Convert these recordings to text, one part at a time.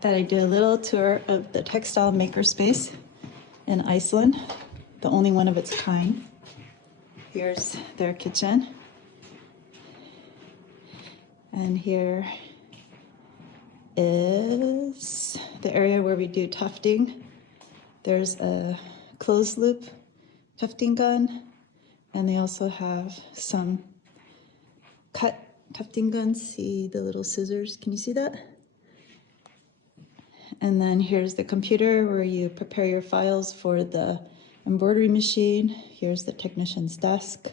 thought I'd do a little tour of the textile makerspace in Iceland, the only one of its kind. Here's their kitchen. And here is the area where we do tufting. There's a closed loop tufting gun, and they also have some cut tufting guns. See the little scissors? Can you see that? And then here's the computer where you prepare your files for the embroidery machine. Here's the technician's desk.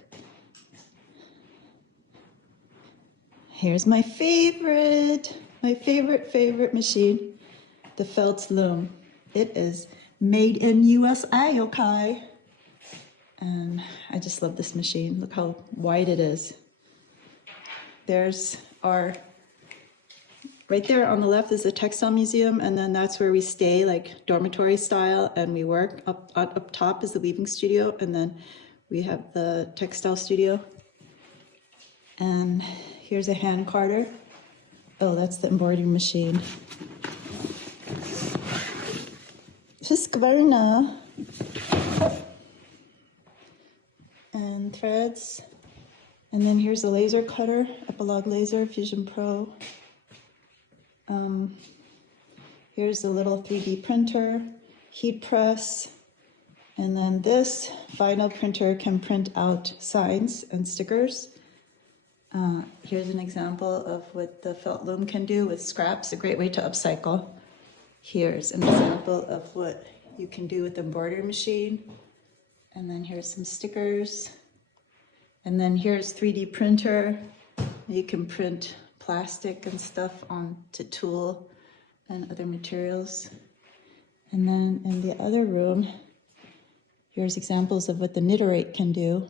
Here's my favorite machine, the felt loom. It is made in USA, okay? And I just love this machine. Look how wide it is. There's our, right there on the left is the textile museum, and then that's where we stay, like dormitory style, and we work. Up top is the weaving studio, and then we have the textile studio. And here's a hand carder. Oh, that's the embroidery machine. Skvarna. And threads. And then here's a laser cutter, Epilogue Laser Fusion Pro. Here's a little 3D printer, heat press, and then this vinyl printer can print out signs and stickers. Here's an example of what the felt loom can do with scraps, a great way to upcycle. Here's an example of what you can do with the embroidery machine. And then here's some stickers. And then here's 3D printer. You can print plastic and stuff onto tulle and other materials. And then in the other room, here's examples of what the Kniterate can do.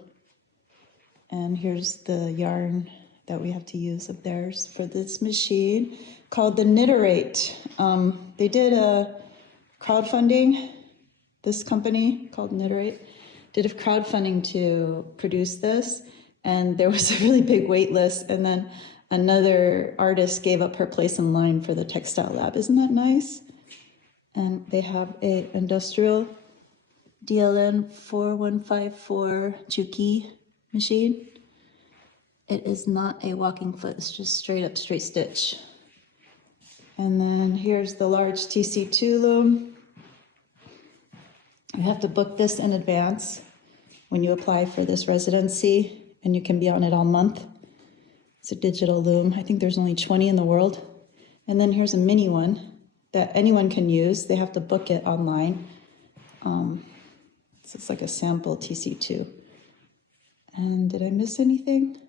And here's the yarn that we have to use of theirs for this machine called the Kniterate. They did a crowdfunding, this company called Kniterate did a crowdfunding to produce this, and there was a really big wait list, and then another artist gave up her place in line for the TextileLab. Isn't that nice? And they have a industrial DLN 4154 Juki machine. It is not a walking foot, it's just straight up straight stitch. And then here's the large TC2 loom. You have to book this in advance when you apply for this residency, and you can be on it all month. It's a digital loom. I think there's only 20 in the world. And then here's a mini one that anyone can use. They have to book it online. So it's like a sample TC2. And did I miss anything?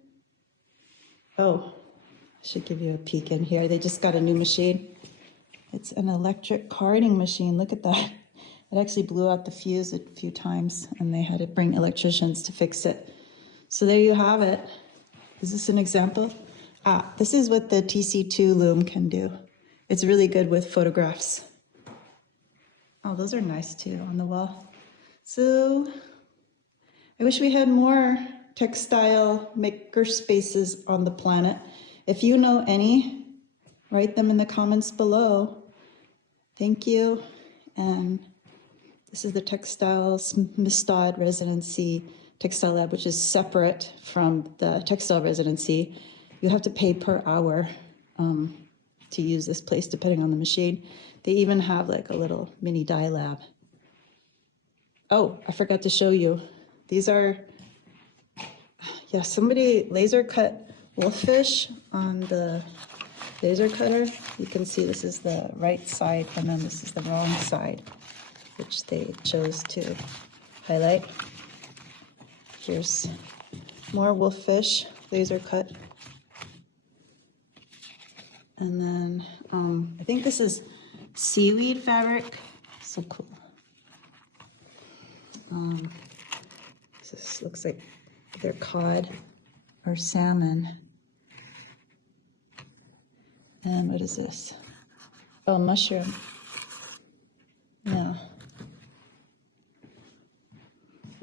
Oh, I should give you a peek in here. They just got a new machine. It's an electric carding machine. Look at that. It actually blew out the fuse a few times, and they had to bring electricians to fix it. So there you have it. Is this an example? This is what the TC2 loom can do. It's really good with photographs. Oh, those are nice too on the wall. So I wish we had more textile maker spaces on the planet. If you know any, write them in the comments below. Thank you. And this is the Textilmidstod Residency Textile Lab, which is separate from the Textile Residency. You have to pay per hour to use this place, depending on the machine. They even have like a little mini dye lab. Oh, I forgot to show you. These are, yeah, somebody laser cut wolffish on the laser cutter. You can see this is the right side, and then this is the wrong side, which they chose to highlight. Here's more wolffish, laser cut. And then I think this is seaweed fabric. So cool. This looks like either cod or salmon. And what is this? Oh, mushroom. No.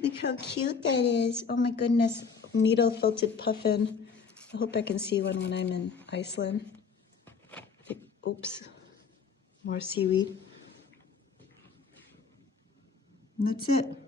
Look how cute that is. Oh my goodness. Needle felted puffin. I hope I can see one when I'm in Iceland. Oops. more seaweed. And that's it.